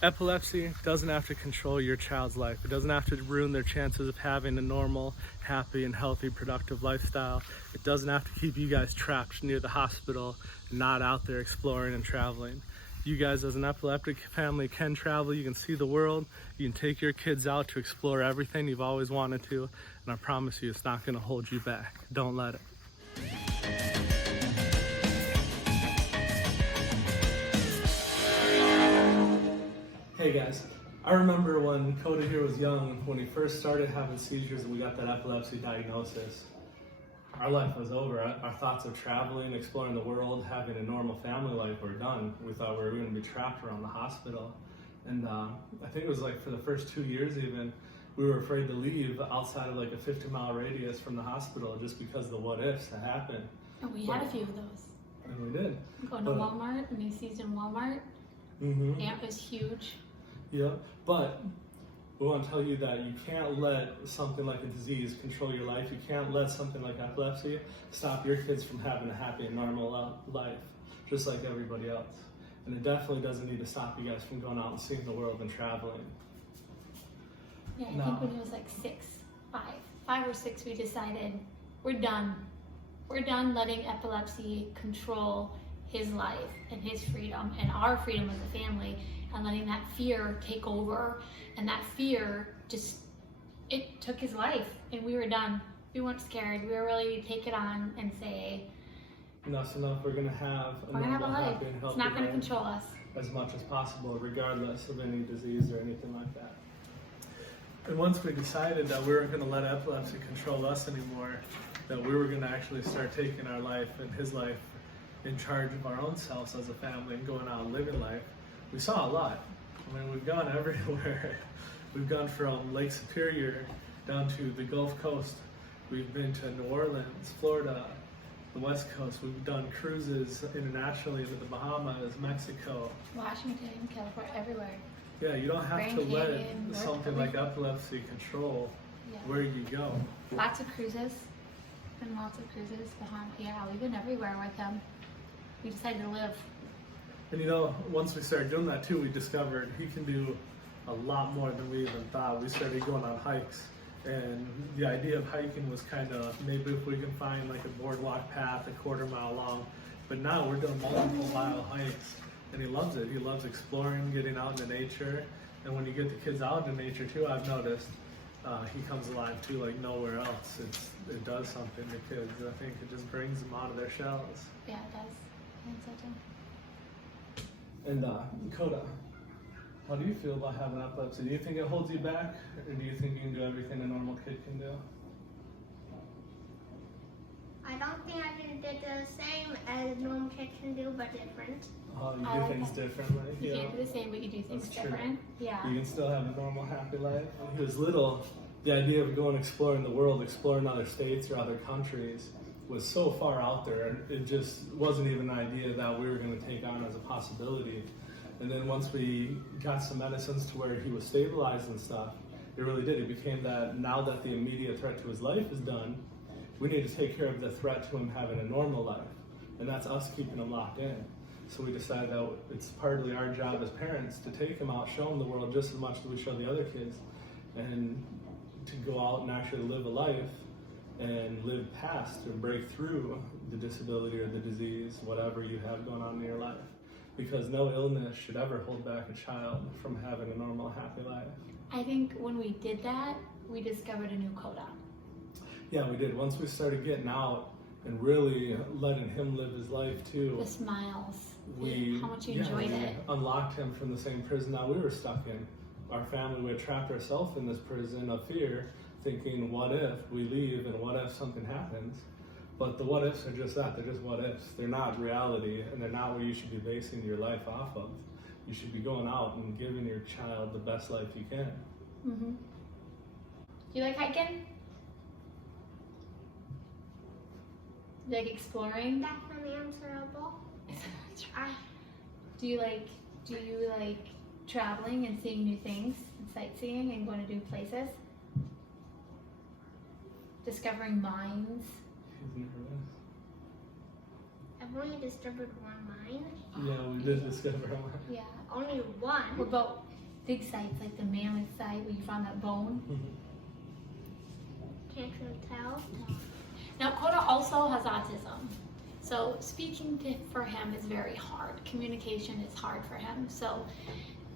Epilepsy doesn't have to control your child's life. It doesn't have to ruin their chances of having a normal, happy, and healthy, productive lifestyle. It doesn't have to keep you guys trapped near the hospital and not out there exploring and traveling. You guys as an epileptic family can travel. You can see the world. You can take your kids out to explore everything you've always wanted to. And I promise you, it's not going to hold you back. Don't let it. Hey guys, I remember when Coda here was young, when he first started having seizures and we got that epilepsy diagnosis. Our life was over. Our thoughts of traveling, exploring the world, having a normal family life were done. We thought we were going to be trapped around the hospital. And I think it was like for the first 2 years even, we were afraid to leave outside of like a 50-mile radius from the hospital just because of the what ifs that happened. And we had a few of those. And we did. Going to Walmart, Macy's and Walmart. Amp is huge. Yeah, but we want to tell you that you can't let something like a disease control your life. You can't let something like epilepsy stop your kids from having a happy and normal life, just like everybody else. And it definitely doesn't need to stop you guys from going out and seeing the world and traveling. Yeah, I think when he was like 5 or 6, we decided we're done. We're done letting epilepsy control his life and his freedom and our freedom as a family, and letting that fear take over. And that fear it took his life, and we were done. We weren't scared. We were ready to take it on and say, enough's enough. We're gonna have a normal, happy, and healthy It's not gonna life control us as much as possible, regardless of any disease or anything like that. And once we decided that we weren't gonna let epilepsy control us anymore, that we were gonna actually start taking our life and his life in charge of our own selves as a family and going out and living life, we saw a lot. I mean, we've gone everywhere. We've gone from Lake Superior down to the Gulf Coast. We've been to New Orleans, Florida, the West Coast. We've done cruises internationally into the Bahamas, Mexico, Washington, California, everywhere. Yeah, you don't have to let something like epilepsy control where you go. Lots of cruises. Been lots of cruises. Bahamas. Yeah, we've been everywhere with him. We decided to live. And you know, once we started doing that too, we discovered he can do a lot more than we even thought. We started going on hikes, and the idea of hiking was kind of maybe if we can find like a boardwalk path a 1/4 mile long, but now we're doing multiple mile hikes, and he loves it. He loves exploring, getting out into nature, and when you get the kids out in nature too, I've noticed he comes alive too like nowhere else. It does something to kids. I think it just brings them out of their shells. Yeah, it does. I think so too. And Coda, how do you feel about having epilepsy? Do you think it holds you back, or do you think you can do everything a normal kid can do? I don't think I can do the same as normal kids can do, but different. Oh, you do things differently. You can't do the same, but you do things different. Yeah. You can still have a normal, happy life. When he was little, the idea of going exploring the world, exploring other states or other countries, was so far out there, and it just wasn't even an idea that we were going to take on as a possibility. And then once we got some medicines to where he was stabilized and stuff, it really did. It became that now that the immediate threat to his life is done, we need to take care of the threat to him having a normal life. And that's us keeping him locked in. So we decided that it's partly our job as parents to take him out, show him the world just as much as we show the other kids, and to go out and actually live a life and live past and break through the disability or the disease, whatever you have going on in your life. Because no illness should ever hold back a child from having a normal, happy life. I think when we did that, we discovered a new Coda. Yeah, we did. Once we started getting out and really letting him live his life too. The smiles, how much you enjoyed it. Unlocked him from the same prison that we were stuck in. Our family, we had trapped ourselves in this prison of fear, thinking, what if we leave and what if something happens? But the what ifs are just that, they're just what ifs. They're not reality, and they're not what you should be basing your life off of. You should be going out and giving your child the best life you can. Mm-hmm. Do you like hiking? Do you like exploring? Definitely answerable. Do you like traveling and seeing new things and sightseeing and going to new places? Discovering mines? I've only discovered one mine. Yeah, we did discover one. Yeah, only one. We're both dig sites, like the mammoth site where you found that bone. Can't you tell? Now, Coda also has autism. So speaking for him is very hard. Communication is hard for him. So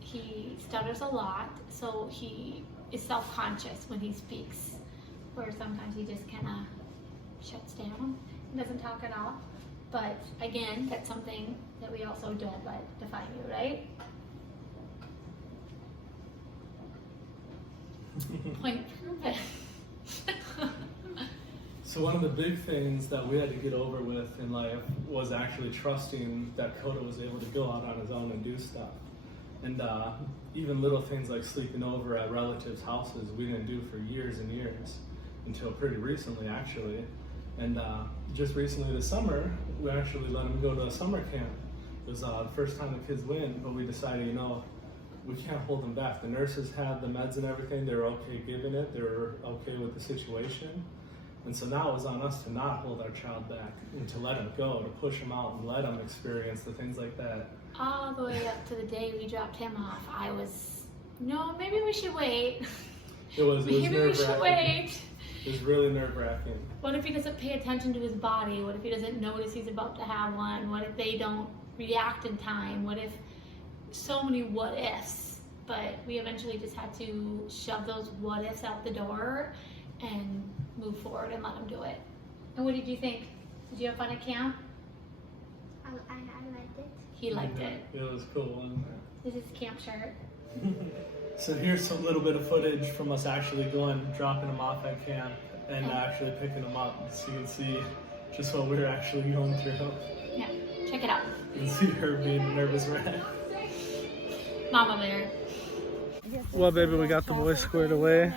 he stutters a lot. So he is self-conscious when he speaks, where sometimes he just kind of shuts down and doesn't talk at all. But again, that's something that we also don't let define you, right? Point proven. So one of the big things that we had to get over with in life was actually trusting that Coda was able to go out on his own and do stuff. And even little things like sleeping over at relatives' houses, we didn't do for years and years, until pretty recently actually. And just recently this summer, we actually let him go to a summer camp. It was the first time the kids went, but we decided, you know, we can't hold them back. The nurses had the meds and everything, they were okay giving it, they were okay with the situation. And so now it was on us to not hold our child back and to let him go, to push him out and let him experience the things like that. All the way up to the day we dropped him off, I was, no, maybe we should wait. It was Maybe we should wait. It was really nerve-wracking. What if he doesn't pay attention to his body? What if he doesn't notice he's about to have one? What if they don't react in time? What if, so many what ifs. But we eventually just had to shove those what ifs out the door and move forward and let him do it. And what did you think? Did you have fun at camp? I liked it. He liked it. It was cool, wasn't This is his camp shirt. it? So here's some little bit of footage from us actually going, dropping him off at camp, and actually picking him up, so you can see just what we were actually going through. Yeah, check it out. You can see her being a nervous wreck. Mama bear. Well, baby, we got the boys squared away.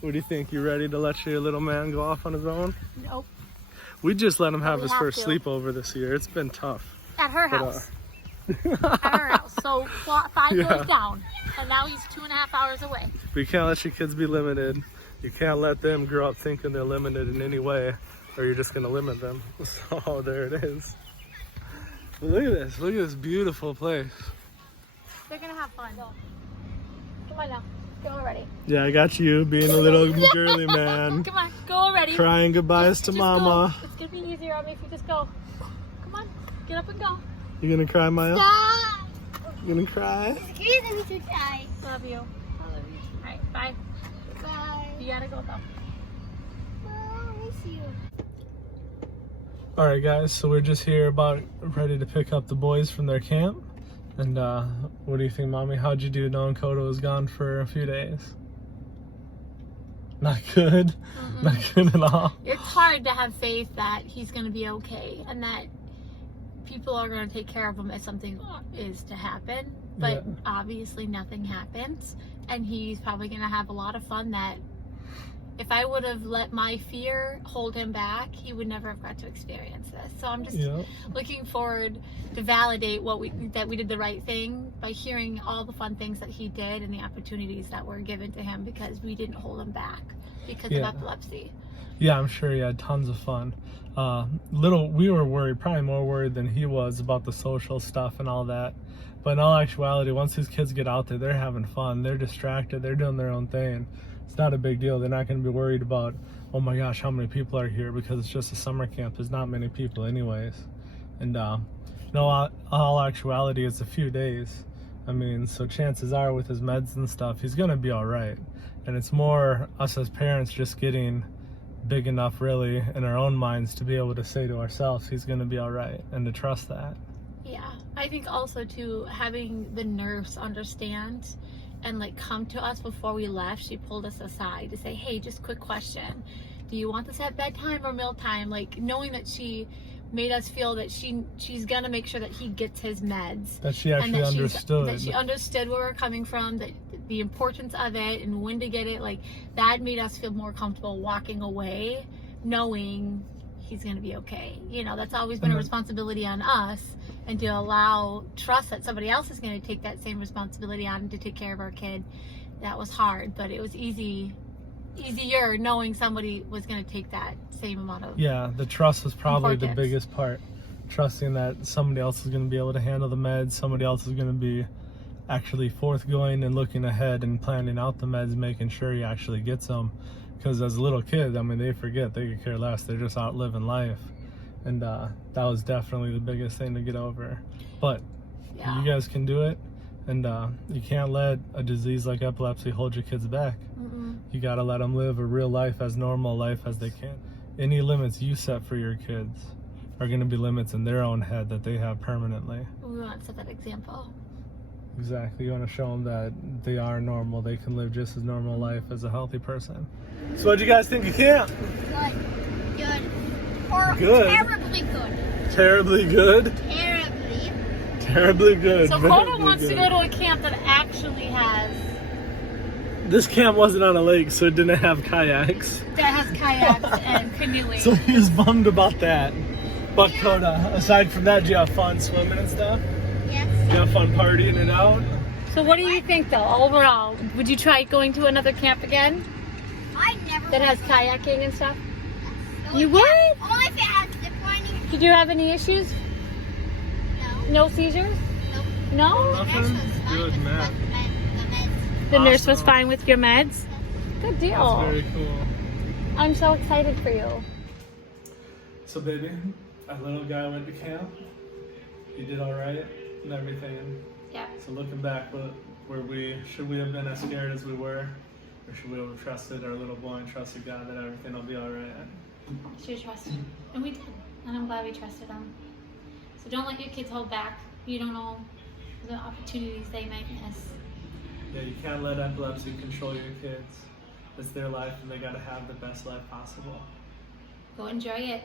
What do you think? You ready to let your little man go off on his own? Nope. We just let him have his have first to. sleepover this year. It's been tough. At her But, house. At her house. So 5 Yeah. doors down. And now he's 2.5 hours away. But you can't let your kids be limited. You can't let them grow up thinking they're limited in any way, or you're just going to limit them. So there it is. But look at this. Look at this beautiful place. They're gonna have fun. Come on now. Go already. Yeah, I got you being a little girly man. Come on. Go already. Crying goodbyes to Just mama. Go. It's gonna be easier on me if you just go. Come on. Get up and go. You gonna cry, Maya? Stop! You gonna cry? Excuse me to try. Love you. I love you. Alright, bye. Bye. You gotta go though. I miss you. Alright guys, so we're just here about ready to pick up the boys from their camp. And what do you think, Mommy? How'd you do knowing Coda was gone for a few days? Not good? Mm-mm. Not good at all? It's hard to have faith that he's gonna be okay and that people are gonna take care of him if something is to happen. But Yeah. obviously nothing happens. And he's probably gonna have a lot of fun that if I would have let my fear hold him back, he would never have got to experience this. So I'm just Yeah. looking forward to validate that we did the right thing by hearing all the fun things that he did and the opportunities that were given to him because we didn't hold him back because Yeah. of epilepsy. Yeah, I'm sure he had tons of fun. We were worried, probably more worried than he was about the social stuff and all that. But in all actuality, once these kids get out there, they're having fun. They're distracted. They're doing their own thing. It's not a big deal. They're not going to be worried about, oh my gosh, how many people are here, because it's just a summer camp. There's not many people anyways. And all actuality, it's a few days. I mean, so chances are with his meds and stuff, he's going to be all right. And it's more us as parents just getting big enough really in our own minds to be able to say to ourselves, he's going to be all right, and to trust that. Yeah, I think also too, having the nurse understand and like come to us before we left. She pulled us aside to say, hey, just quick question. Do you want this at bedtime or mealtime? Like knowing that she made us feel that she's gonna make sure that he gets his meds. That she actually and that understood. that she understood where we're coming from, that the importance of it and when to get it. Like that made us feel more comfortable walking away, knowing he's gonna be okay. You know, that's always been a responsibility on us, and to trust that somebody else is gonna take that same responsibility on to take care of our kid. That was hard, but it was easier knowing somebody was going to take that same amount of The trust was probably the importance. biggest part. Trusting that somebody else is going to be able to handle the meds, somebody else is going to be actually forthgoing and looking ahead and planning out the meds, making sure he actually gets them. Because as a little kid, I mean, they forget, they could care less, they're just out living life. And that was definitely the biggest thing to get over. But you guys can do it, and you can't let a disease like epilepsy hold your kids back. You gotta let them live a real life, as normal life as they can. Any limits you set for your kids are gonna be limits in their own head that they have permanently. We want to set that example. Exactly, you want to show them that they are normal, they can live just as normal life as a healthy person. So what do you guys think of camp? Good. Or Good. terribly good. Terribly good? Terribly. Terribly good. So Very Coda wants good. to go to a camp that actually has This camp wasn't on a lake, so it didn't have kayaks. kayaks and canoeing. So he was bummed about that. But Coda, aside from that, do you have fun swimming and stuff? Yes. Do you have fun partying it out? So what do you think though, overall? Would you try going to another camp again I never. that has kayaking and stuff? No, You would? Only if it has zip lining. Did you have any issues? No. No seizures? Nope. No? The nurse was fine Good, with Matt. the meds. The nurse was Awesome. fine with your meds? Good deal. That's very cool. I'm so excited for you. So baby, our little guy went to camp. He did all right and everything. Yeah. So looking back, should we have been as scared as we were? Or should we have trusted our little boy and trusted God that everything will be all right? Should trust him. And we did. And I'm glad we trusted him. So don't let your kids hold back. You don't know the opportunities they might miss. Yeah, you can't let epilepsy control your kids. It's their life and they gotta have the best life possible. Go enjoy it.